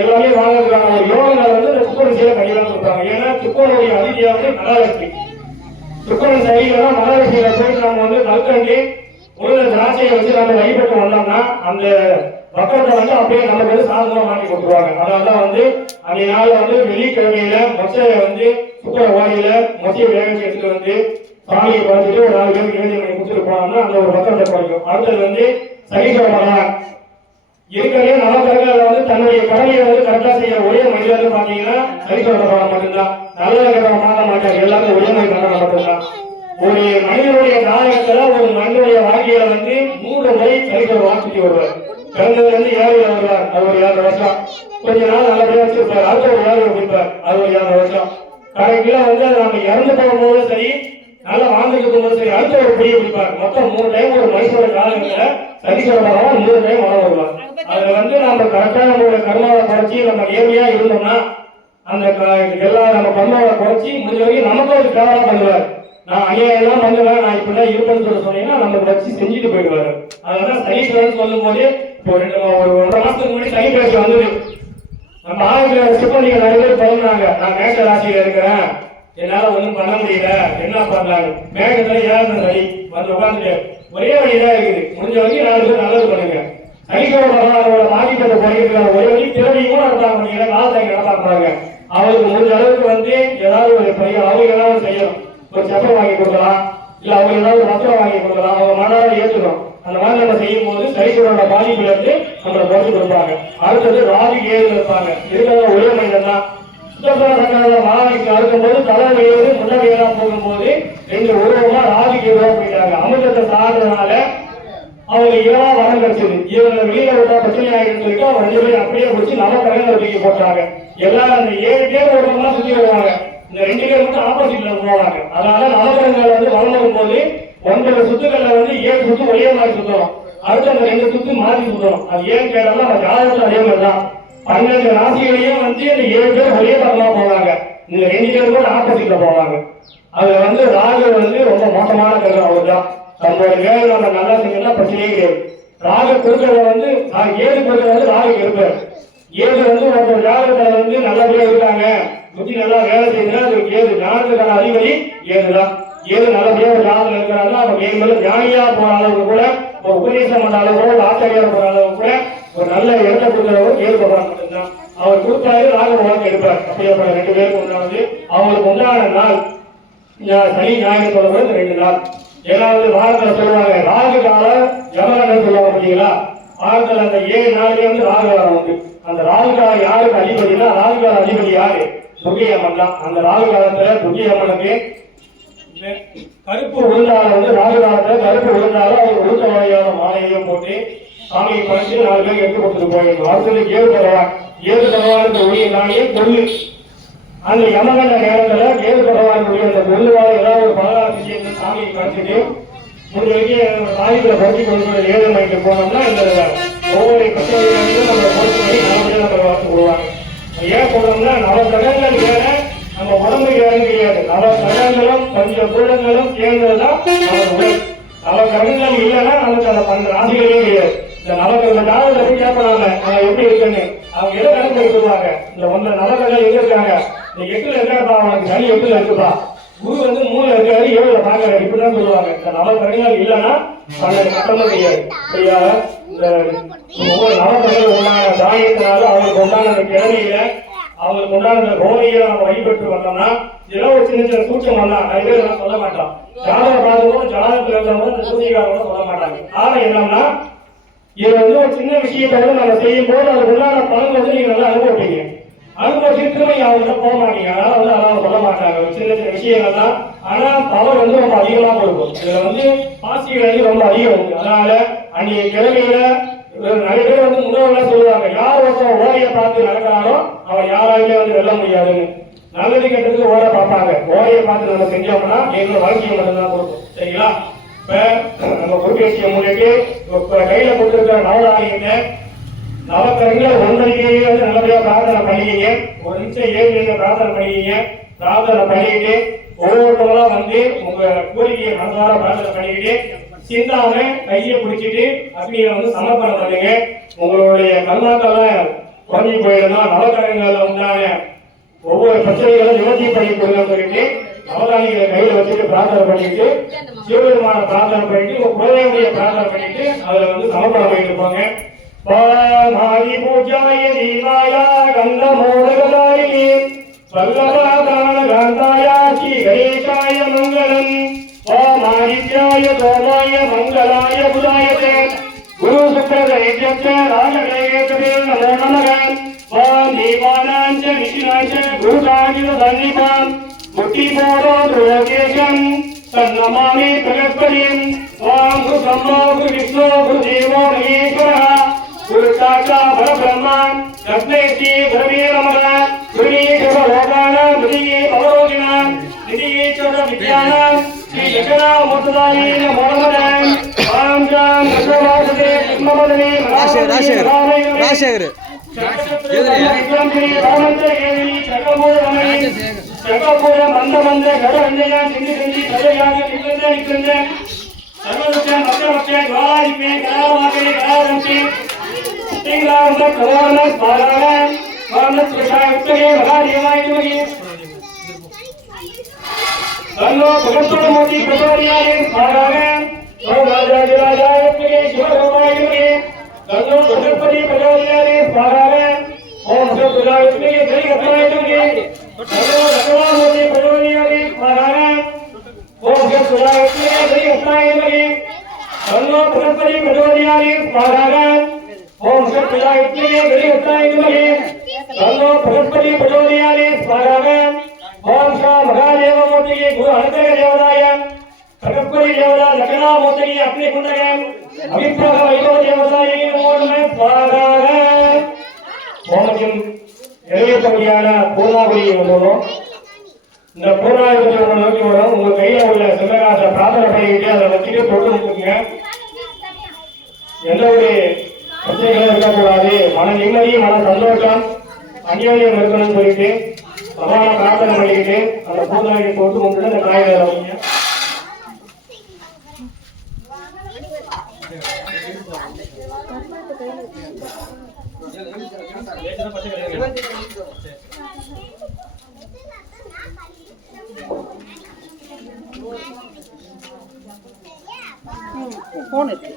எல்லாமே வாழ்றதுக்கான ஒரு யோகங்களை வந்து இந்த சுக்கரன் சீல கையில கொடுப்பாங்க. ஏன்னா சுக்கரனுடைய அதிதியா வந்து மகாலட்சுமி. சுக்கரன் சரியில்லைன்னா மகாலட்சுமியில போய் நம்ம வந்து கல்கண்டி உள்ள திராட்சையை வச்சு நம்ம வழிபட்டு வந்தோம்னா அந்த மக்கள்கிட்ட வந்து அப்படியே நமக்கு வந்து சாதகமா மாட்டி கொடுத்துருவாங்க. அதனாலதான் வந்து அன்றைய நாள் வந்து வெள்ளிக்கிழமையில மொச்சையை வந்து சுக்கர ஓலையில மொச்சையை வேக வச்சு எடுத்துட்டு வந்து சாமியை பார்த்துட்டு ஒரு 4 பேருக்கு நிவேதனை பண்ணி கொடுத்துட்டு போனோம்னா அந்த ஒரு பக்கத்தை குறைக்கும். அடுத்தது வந்து சனீஸ்வர இருக்கிறதே நவகிரகங்கள்ல வந்து தன்னுடைய கடமையை வந்து கரெக்டா செய்ய ஒரே மனிதர்கள் பாத்தீங்கன்னா சனீஸ்வர பகவான் மட்டும்தான். நல்ல கிரகம் மாற்ற மாட்டாங்க, எல்லாமே ஒரே மாதிரி நடக்க மட்டும்தான். ஒரு மனிதனுடைய ஜாதகத்துல ஒரு மனிதனுடைய வாழ்க்கையில வந்து 3 முறை சனீஸ்வர பகவான் சுற்றி வருவார். பிறந்ததுல இருந்து 7 வருவார், அது ஒரு 7 வருஷம். கொஞ்ச நாள் நல்லபடியா வச்சிருப்பார், அடுத்த ஒரு 7 கொடுப்பார், அது ஒரு 7 வருஷம். கடைசியில வந்து நம்ம இறந்து போகும்போது சரி நல்லா வாழ்ந்துட்டு இருக்கும்போது சரி அடுத்த ஒரு பிடியை பிடிப்பார். மொத்தம் 3 டைம் ஒரு மனுஷனோட காலங்கள்ல சனீஸ்வர பகவான் 3 டைம் வளம் வருவார். அதுல வந்து நம்ம கரெக்டா நம்மளோட கர்மாவை குறைச்சி நம்ம நேர்மையா இருந்தோம்னா அந்த எல்லாம் நம்ம கர்மாவை குறைச்சி முடிஞ்ச வரைக்கும் நமக்கு ஒரு சேவரா பண்ணுவார். நான் அநியாயம் பண்ணுவேன், நான் இப்படிதான் இருப்பேன்னு சொல்லி சொன்னீங்கன்னா நமக்கு வச்சு செஞ்சுட்டு போயிடுவாரு. அதனால சனீஸ்வரன் சொல்லும் போது ஒரு 1.5 மாசத்துக்கு முன்னாடி சனி பேச்சு வந்தது. நம்ம ஆயிரத்துல சிப்பந்திகள் நிறைய பேர் பிறந்தாங்க, நான் மேஷ ராசியில இருக்கிறேன், என்னால ஒண்ணும் பண்ண முடியல, என்ன பண்ணலாங்க. மேகத்துல 7 சனி வந்து உட்காந்துட்டு ஒரே வழிதான் இருக்குது, முடிஞ்ச வரைக்கும் 4 பேர் நல்லது பண்ணுங்க. சனிக்கிழமை பகவானோட பாதிப்பத்தை குறைக்கிறதுக்கான ஒரே வழி திறமையும் நடத்தாங்க பண்ணீங்க, காலத்தை நடத்தாங்க. அவருக்கு முடிஞ்ச அளவுக்கு வந்து ஏதாவது ஒரு பையன் அவங்க ஏதாவது செய்யணும். ஒரு சப்பரம் வாங்கி கொடுக்கலாம், இல்ல அவங்க ஏதாவது வஸ்திரம் வாங்கி கொடுக்கலாம், அவங்க மனதார ஏற்றுக்கணும். அந்த மாதிரி நம்ம செய்யும் போது சனீஸ்வரனோட பாதிப்புல இருந்து நம்மளை குறைச்சு கொடுப்பாங்க. அடுத்தது ராகு கேது இருப்பாங்க, இருக்கிறத ஒரே மனிதன் தான். மகாவிஷ்ணு அறுக்கும்போது தலை வயது முன்னவையா போகும்போது 2 உருவமா ராகு கேதுவா போயிட்டாங்க. அமிர்தத்தை சாடுறதுனால அவங்க இரவா வரம் கிடைச்சது. இவங்க வெளியில விட்டா பிரச்சனை ஆகிட்டு சொல்லிட்டு அவங்க 2 பேரும் அப்படியே பிடிச்சி நவக்கிரகங்களை தூக்கி போட்டாங்க. எல்லாரும் அந்த 7 பேர் ஒருவங்கலாம் சுத்தி வருவாங்க, இந்த 2 பேர் மட்டும் ஆப்போசிட்ல போவாங்க. அதனால நவக்கிரகங்கள் வந்து வளம் வரும்போது 9 சுத்துக்கள்ல வந்து 7 சுத்து ஒரே மாதிரி சுத்தணும், அடுத்து அந்த 2 சுத்து மாறி சுத்தணும். அது ஏன்னு கேட்டாலும் அந்த ஜாதகத்துல அதே மாதிரி தான். 12 ராசிகளையும் வந்து இந்த 7 பேர் ஒரே பக்கமா போவாங்க, இந்த 2 பேர் கூட ஆப்போசிட்ல போவாங்க. அதுல வந்து ராகு வந்து ரொம்ப மோசமான கிரகம். அவர் தான் நம்மளோட வேலை நம்ம நல்லா செஞ்சோம்னா பிரச்சனையே கிடையாது. ராகு கொடுக்கறத வந்து 7 கொடுக்கறது வந்து ராகு இருப்பார். 7 வந்து ஒரு ஜாதகத்துல வந்து நல்லபடியா இருக்காங்க, புத்தி நல்லா வேலை செய்யுதுன்னா அது 7 ஞானத்துக்கான அதிபதி 7 தான். 7 நல்லபடியா ஒரு ஜாதகம் இருக்கிறாங்க, அவங்க 7 மேல ஞானியா போற அளவுக்கு கூட, ஒரு உபதேசம் பண்ண அளவு கூட, ஒரு ஆச்சாரியா போற அளவுக்கு கூட ஒரு நல்ல இடத்தை கொடுக்கிறவர் 7 பகவான் மட்டும்தான். அவர் கொடுத்தாரு ராகு பகவான் எடுப்பார். அப்படியே 2 பேருக்கு உண்டானது அவங்களுக்கு உண்டான நாள் சனி ஞாயிறு சொல்லப்படுறது 2 நாள். ஏதாவது வாரத்தில் சொல்லுவாங்க ராகு காலம் யமகண்டம் சொல்லுவாங்க பார்த்தீங்களா, வாரத்தில் அந்த 7 நாளைக்கு வந்து ராகு காலம் உண்டு. அந்த ராகு காலம் யாருக்கு அதிபதினா ராகு கால அதிபதி யாரு? துர்க்கை அம்மன் தான். அந்த ராகு காலத்துல துர்க்கை அம்மனுக்கு கருப்பு உளுந்தால வந்து ராகு காலத்துல கருப்பு உளுந்தாலும் அவர் உளுந்த வகையான மாலையையும் போட்டு சாமியை பறிச்சு 4 பேர் எடுத்து கொடுத்துட்டு போயிடணும். அடுத்தது 7 பகவான். 7 பகவானுக்கு ஒளிய நாளையே கொள்ளு. அந்த யமகண்ட நேரத்துல 7 பகவானுடைய அந்த கொள்ளுவாக ஏதாவது ஒரு 16 விஷயங்கள் சாமியை பறிச்சுட்டு முடிஞ்ச வரைக்கும் சாமிகளை பறிச்சு கொண்டு 7 மணிக்கு போனோம்னா இந்த ஒவ்வொரு பிரச்சனையும் நம்ம பொறுத்து பண்ணி நல்லபடியாக நம்ம வளர்த்து போடுவாங்க. ஏன் சொல்றோம்னா நவகிரகங்கள் வேற, நம்ம உடம்பு வேறும் கிடையாது. நவகிரகங்களும் 5 பூதங்களும் சேர்ந்ததுதான் நம்ம உடல். நவகிரகங்கள் இல்லைன்னா நமக்கு அந்த 12 ராசிகளே கிடையாது. இந்த நவகிரக ஜாதகத்தை போய் கேட்கலாங்க அவங்க எப்படி இருக்குன்னு, அவங்க எதை கணக்கு எடுத்துருவாங்க. இந்த 9 நவகிரகங்கள் எங்க இருக்காங்க, இந்த 8ல இருக்காப்பா, அவனுக்கு சனி 8ல இருக்குப்பா, குரு வந்து 3ல இருக்காரு 7ல பாக்குறாரு, இப்படிதான் சொல்லுவாங்க. இந்த நவகிரகங்கள் இல்லைன்னா 12 கட்டமும் கிடையாது. சரியா? இந்த ஒவ்வொரு நவகிரகங்கள் உண்டான தாயத்தினால அவங்களுக்கு உண்டான அந்த கிழமையில அவங்களுக்கு உண்டான அந்த கோரையில நம்ம வழிபட்டு வந்தோம்னா ஏதோ ஒரு சின்ன சின்ன சூட்சம் வரலாம். நிறைய பேர் எல்லாம் சொல்ல மாட்டோம். ஜாதகம் பார்த்துக்கணும், ஜாதகத்துல இருந்தவங்க இந்த சூழ்நிலை சொல்ல மாட்டாங்க. காரணம் என்னன்னா இது வந்து ஒரு சின்ன விஷயத்தை வந்து நம்ம செய்யும் போது அதுக்கு உண்டான பலன் வந்து நீங்க நல்லா அனுபவிப்பீங்க. அனுபவிச்சு திரும்ப அவங்க போக மாட்டீங்க. அதனால வந்து அதெல்லாம் சொல்ல மாட்டாங்க. சின்ன சின்ன விஷயங்கள் தான், ஆனா பவர் வந்து ரொம்ப அதிகமா கொடுக்கும். இதுல வந்து பாசிகள் ரொம்ப அதிகம் இருக்கு. அதனால அன்றைய கிழமையில நிறைய பேர் வந்து முன்னோர்கள் சொல்லுவாங்க, யார் ஒருத்தர் ஓரையை பார்த்து நடக்கிறாரோ அவன் யாராலுமே வந்து வெல்ல முடியாதுன்னு. நல்லது கெட்டதுக்கு ஓரை பார்ப்பாங்க. ஓரையை பார்த்து நம்ம செஞ்சோம்னா எங்களோட வாழ்க்கையை மட்டும்தான் கொடுக்கும். சரிங்களா? இப்ப நம்ம குருபேசிய மூலிக்கு கையில கொடுத்திருக்கிற நவதானியத்தை நவக்கிரகங்கள் 1 வந்து நல்லபடியா பிரார்த்தனை பண்ணிக்கீங்க. ஒரு நிமிஷம் 7 பிரார்த்தனை பண்ணிக்கீங்க. பிரார்த்தனை பண்ணிட்டு ஒவ்வொருத்தவங்களா வந்து உங்க கோரிக்கையை மனசார பிரார்த்தனை பண்ணிக்கிட்டு சிந்தாம கையை பிடிச்சிட்டு அக்னியை வந்து சமர்ப்பணம் பண்ணுங்க. உங்களுடைய கர்மாக்கெல்லாம் குறைஞ்சி போயிடணும். நவகிரகங்கள்ல உண்டான ஒவ்வொரு பிரச்சனைகளும் நிவர்த்தி பண்ணி கொடுங்க சொல்லிட்டு நவதானிகளை கையில வச்சுட்டு பிரார்த்தனை பண்ணிட்டு சிவபெருமான பிரார்த்தனை பண்ணிட்டு உங்க குலதெய்வத்தைய பிரார்த்தனை பண்ணிட்டு அதுல வந்து சமர்ப்பணம் பண்ணிட்டு போங்க. பாமாதி பூஜாய தீவாய கந்தமோதகதாய வல்லபாதான காந்தாய ஸ்ரீ கணேசாய மங்களம். ஓமாதித்யாய சோமாய மங்களாய புதாய குரு சுக்ரகணேச ராஜகணேசே நமோ நமக. ஓம் தேவானாஞ்ச விஷ்ணாஞ்ச குருகாஜித சன்னிபாம் முக்திபோதோ துரோகேஷம் தன்னமாமி பிரகஸ்பதிம். ஓம் குரு பிரம்மோ குரு விஷ்ணு குரு தேவோ மகேஸ்வரः குரு சாட்சாத் பரபிரம்மா தஸ்மை ஸ்ரீ குரவே நமக. குருநீஸ்வர லோகானாம் ஹிருதயே பவரோகிணாம் நிதியே சோத வித்யானாம் ஸ்ரீ தட்சிணாமூர்த்ததாயே நமோ நமக. ஓம் சாம் விஸ்வவாசுதே கிருஷ்ணமதனே ராஜசேகர் ஜகபூர மந்த மந்த கடவஞ்சனா சிந்தி சிந்தி கதையாக நிகழ்ந்த நிகழ்ந்த சர்வதற்ற மத்திய ஜுவாலாதிப்பே கலாவாகே கலாரம்பே திங்களாந்த கரோன ஸ்மாராக வாமன பிரசாய உத்தரே மகாதேவாய நமகே. தன்னோ பகவத்வர மூர்த்தி பிரசோதியாயே ஸ்மாராக ஓம் ராஜாதிராஜாய உத்தரே சிவரூபாய நமகே. தன்னோ பகவத்பதி பிரசோதியாயே ஸ்மாராக ஓம் பிரசோதியாய உத்தரே ஸ்ரீகத்தாய நமகே. தன்னோ பகவாமூர்த்தி பிரசோதியாயே ஸ்மாராக ஓம் பிரசோதியாய உத்தரே ஸ்ரீகத்தாய நமகே. தன்னோ பகவத்பதி பிரசோதியாயே ஸ்மாராக ஓம் பிரசோதியாய உத்தரே ஸ்ரீகத்தாய நமகே. தன்னோ பகவத்பதி பிரசோதியாயே ஸ்மாராக ஓம் ஸ்ரீ மகாதேவ மூர்த்தியே குரு அனுகிரக தேவதாய பகவத்பதி தேவதா லக்ஷ்மணாமூர்த்தியே அக்னி குண்டகம் அவிப்ரக வைபவ தேவதாயே நமோ நமः ஸ்வாஹா. ஓமத்தின் நிறைவேற்றபடியான பூர்ணாகுடியை வந்துள்ளோம். இந்த பூர்ணாகுடியை உங்களை நோக்கி வரும். உங்க கையில உள்ள சிவகாச பிரார்த்தனை பண்ணிக்கிட்டு அதை வச்சுட்டு தொட்டு முட்டுங்க. எந்த ஒரு பிரச்சனைகளும் இருக்கக்கூடாது. மன நிம்மதி மன சந்தோஷம் அந்யோன்யம் இருக்கணும்னு சொல்லிட்டு பகவான பிரார்த்தனை பண்ணிக்கிட்டு அந்த பூர்ணாகுடியை தொட்டு முட்டு அந்த காயில வைங்க. போன் இருக்கு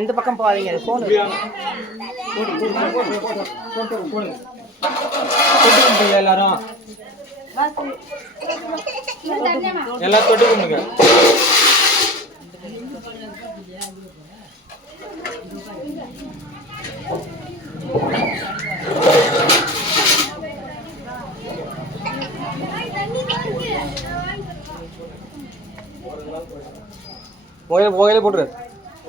இந்த பக்கம் போகாதீங்க. போன் எல்லாரும் எல்லாம் தொட்டு கொடுங்க. போகலே போட்டுரு.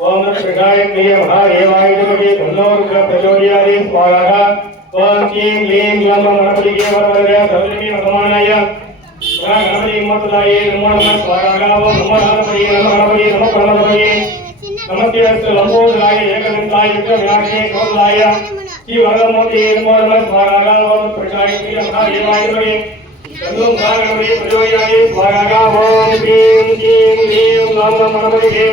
ஓம் ஸ்ரீகாய பிரிய மகாதேவாய நமகே. தன்னோருக்ர பிரச்சோதயாதே ஸ்வாஹா. ஓம் ஸ்ரீம் க்ளீம் க்ளம் கணபதியே வரவரக சௌதரி வசமானாய கணபதி மூர்த்ததாயே நமோ நமः ஸ்வாஹா. ஓம் நமோ கணபதியே நமோ கணபதியே நமோ கணபதியே நமஸ்தே அஸ்து லம்போதராய ஏகதந்தாய விக்ரமயாக்ஷே கோதலாய ஸ்ரீ வரதமூர்த்தியே நமோ நமः ஸ்வாஹா. ஓம் ஸ்ரீகாய பிரிய மகாதேவாய நமகே. தன்னோம் கணபதியே பிரச்சோதயாதே ஸ்வாஹா. ஓம் ஸ்ரீம் க்ளீம் க்ளீம் க்ளம் கணபதியே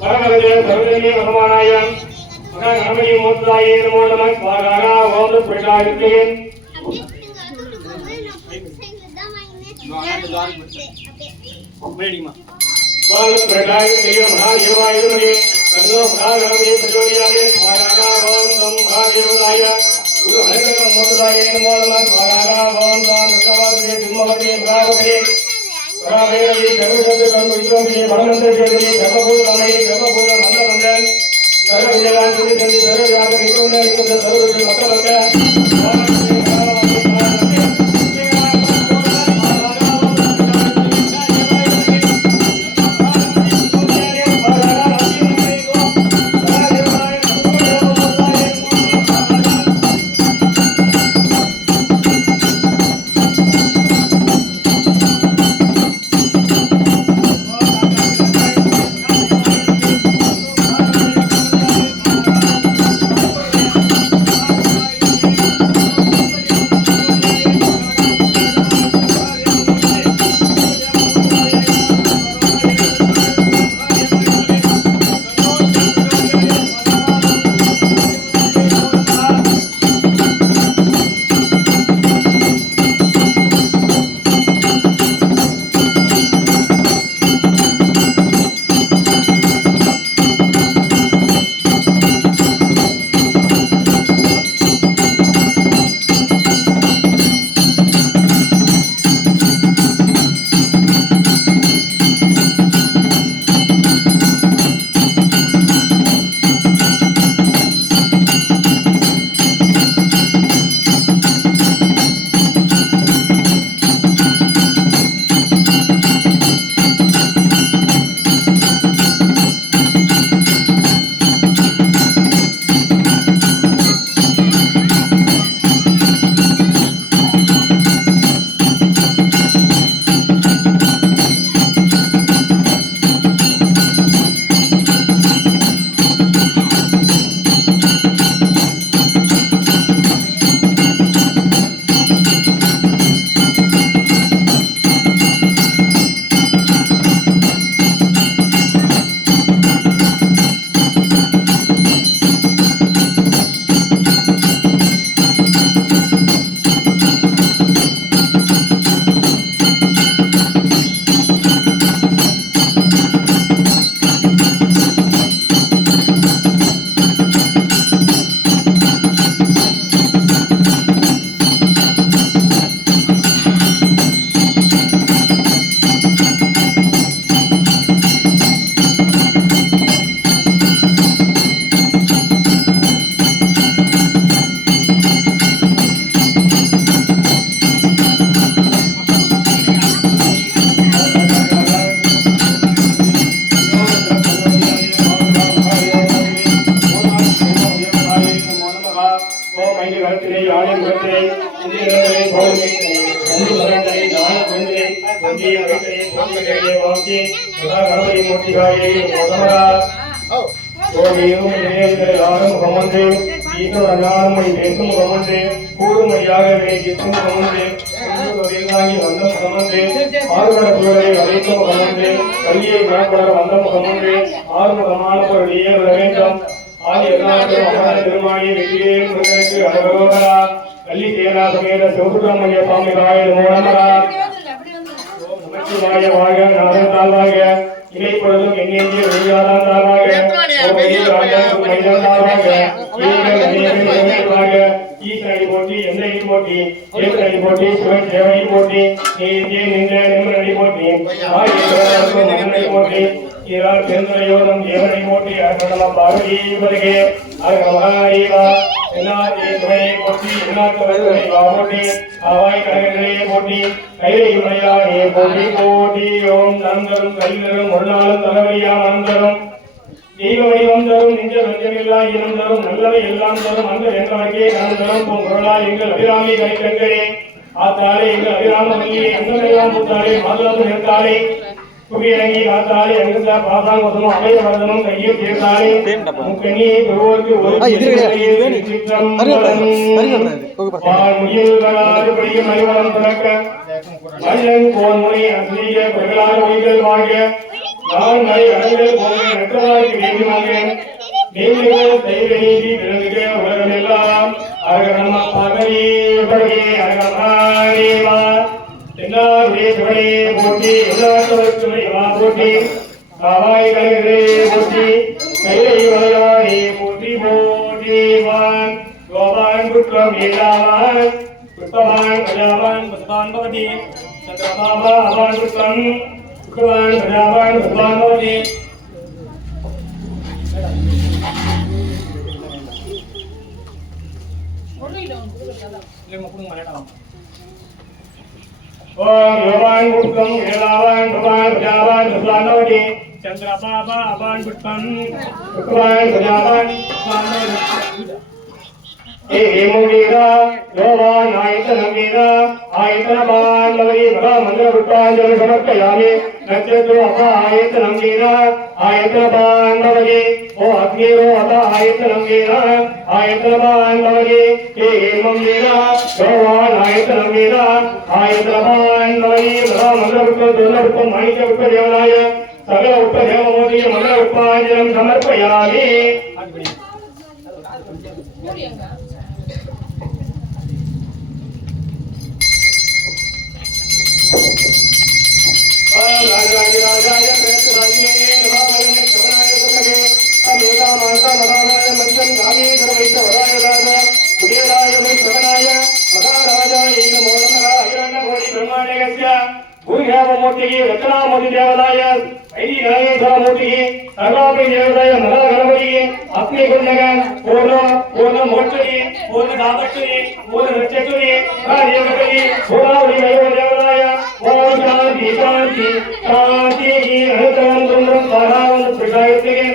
வரவரக சௌதரி வசமானாய கணபதி மூர்த்ததாயே நமோ நமः ஸ்வாஹா. ஓம் ஸ்ரீகாய ஓம் பிரகாய பிரிய மகாதேவாய நமகே. தன்னோ மகாகணபதியே பிரச்சோதயாதே ஸ்வாஹா. ஓம் தம் மகாதேவதாய குரு அனுகிரக மூர்த்ததாயே நமோ நமः ஸ்வாஹா. ஓம் தாம் ரசவாதே திம்மவதே மகாவதே பராவேரே சர்வசப்த கர்ம விக்ரமே பரமந்த ஜெயதே ஜபபூத ரமணே ஜபபூத மந்தவந்தன் சர்வ விஜயான் சுதி சந்தி சர்வ யாக விக்ரம நிகந்த சர்வ மத்தவந்த ஆறுமுகமான பொருளியே வேண்டும் ஆதி திருமாடி வெற்றியே முருகனுக்கு அனுபவரா கள்ளி சேனா சமேத சிவசுப்பிரமணிய சுவாமி ராய நமோனமரா நமச்சிவாய வாக நாதன் தாழ்வாக இலை பொழுதும் எண்ணெஞ்சிய வெளியாதான் தாழ்வாக ஈசனை போட்டி எந்தை போட்டி தேவனை போட்டி சிவன் சேவனை போட்டி நீ நின்ற நிம்மனை போட்டி மன்னனை போட்டி ஈரார் பெருந்துரையோதம் தேவனை போட்டி அர்ப்பணம் பார்வதி வருகே அருகமாரீவா எல்லாத்தை துணையை போட்டி எல்லாத்தவர்களை போட்டி அவாய் கடகங்களே போட்டி கைலை மலையானே போட்டி போட்டி ஓம் நந்தரும் கல்வினரும் முன்னாலும் தலைவலியா மந்தரும் தெய்வ வடிவம் தரும் நெஞ்ச வஞ்சமில்லா இனம் தரும் நல்லவை எல்லாம் தரும் அந்த வென்றவர்க்கே நான் தரும் பொருளா எங்கள் அபிராமி கணிக்கண்டே ஆத்தாலே எங்கள் அபிராம வல்லியை எங்கெல்லாம் பூத்தாலே மாதுளம் நிறுத்தாலே புவியிறங்கி காத்தாலே அங்கிருந்த பாசாங்கோசமும் அபய வரதனும் கையில் சேர்த்தாலே முக்கண்ணியை பெறுவோருக்கு ஒரு முயல்களாறுபடியும் அறிவளம் பிறக்க மன்னன் போன் முனை அசிரிய குரலாறு ஒய்கள் வாங்கிய நான் மலை அடங்கல் போன்ற நெற்றவாய்க்கு வேண்டுமாக நீங்களும் தெய்வ நீதி விளங்குக உலகமெல்லாம் அரகணம பகவே பகவே அரகமானேவா தென்னாருடைய சிவனே போட்டி எல்லாத்தவர்க்குமே வா போட்டி காவாய் கலைகளே போட்டி கைலை வளையானே போட்டி போட்டிவான் கோபான் குற்றம் ஏலாவான் புஷ்பவான் கஜாவான் புஷ்பான் பவதி சந்திரபாபா அவான் குற்றம் புஷ்பவான் கஜாவான் புஷ்பான் பவதி ஓம் யோவான் புஷ்பம் ஏலாவான் புஷ்பான் கஜாவான் புஷ்பான் பவதி சந்திரபாபா அவான் புஷ்பம் புஷ்பவான் கஜாவான் புஷ்பான் பவதி ஏமுகீரா யோவான் ஆயத்தனமீரா ஆயத்தனமான் லவரி மகா மந்திர புஷ்பாஞ்சலி சமர்ப்பயாமி நட்சத்திரோ அப்பா ஆயத்தனமீரா ஆயத்தனமான் லவரி ஓ அக்னீரோ அப்பா ஆயத்தனமீரா ஆயத்தனமான் லவரி ஏமுகீரா யோவான் ஆயத்தனமீரா ஆயத்தனமான் லவரி மகா மந்திர புஷ்பம் மாணிக்க புஷ்ப தேவனாய சகல புஷ்ப தேவமோதிய மந்திர புஷ்பாஞ்சலம் சமர்ப்பயாமி ராஜாய பிரேத்தராஜ்யே நமாமரமே கவனாய குருவே அமேதா மாதா மகாராஜ மஞ்சள் நாமே கரவைத்த வராய ராஜா குடியராய வைஷ்ணவனாய மகாராஜாய நமோ நமः அகிலாண்ட கோடி பிரம்மாண்டேகஸ்ய பூர்யாவமூர்த்தியே ரத்னாமூர்த்தி தேவதாய ஐதி நாகேஸ்வர மூர்த்தியே சர்வாபி தேவதாய மகாகணபதியே அக்னி குண்டக பூர்ண மோட்சயே பூர்ண தாபட்சயே பூர்ண ரட்சத்துயே ராஜேவகயே பூராவதி வைவ தேவதாய ஓம் சாந்தி சாந்தி சாந்தி அனுத்தரம் குண்டரம் சாராவந்த பிரகாயத்திலே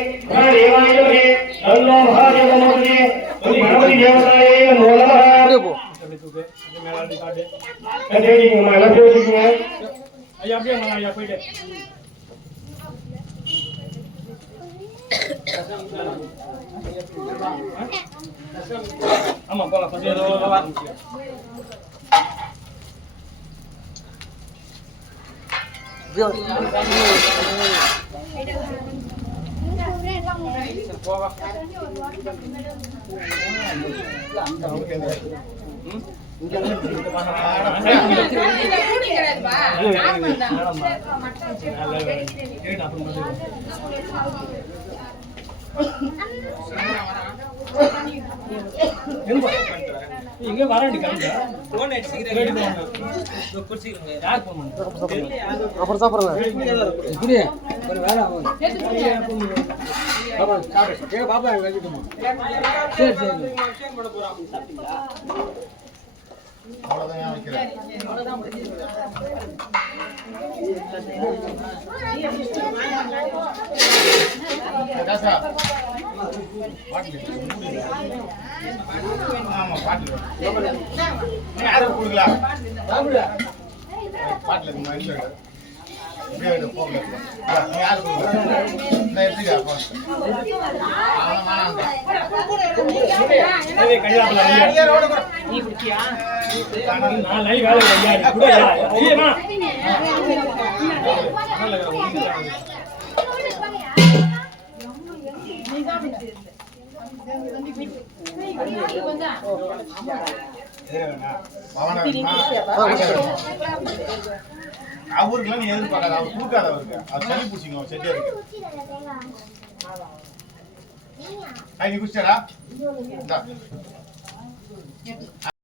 தேவாயமே தன்னோ மகாதேவ மூர்த்தியே கணபதி தேவதாய நமோ நமः ஐயா அப்படியே ஐயா போயிட்டு ஆமா போலாம் இங்க வரண்டி கங்க போன் அடிச்சிக்கிறேன் குடிச்சிக்கிறேங்க யார் போன் அப்புறம் சாப்பிடுங்க இப்படி ஒரு வேலை ஆகும் பாபா சாப்பிடு ஏ பாபா வெச்சிடுமா சரி சரி ஷேர் பண்ண போறோம் சாப்பிட்டீங்களா அவ்வளவுதான் வைக்கிறேன் அவ்வளவுதான் முடிஞ்சிருச்சு காசா ஆமா பாட்டு நீ யாரும் கொடுக்கலாம் பாட்டுல இருக்கு போகல நீ யாரும் கொடுக்கலாம் இந்த எப்படிடா நீ குடிச்சியா நான் லைவ் வேலை ஐயா கூட ஐயமா அவருக்குலாம் நீ எதிர்பார்க்காத அவர் கூட்டாத அவருக்கு அவர் சளி பிடிச்சிங்க அவர் செட்டியா இருக்கு நீ குடிச்சாரா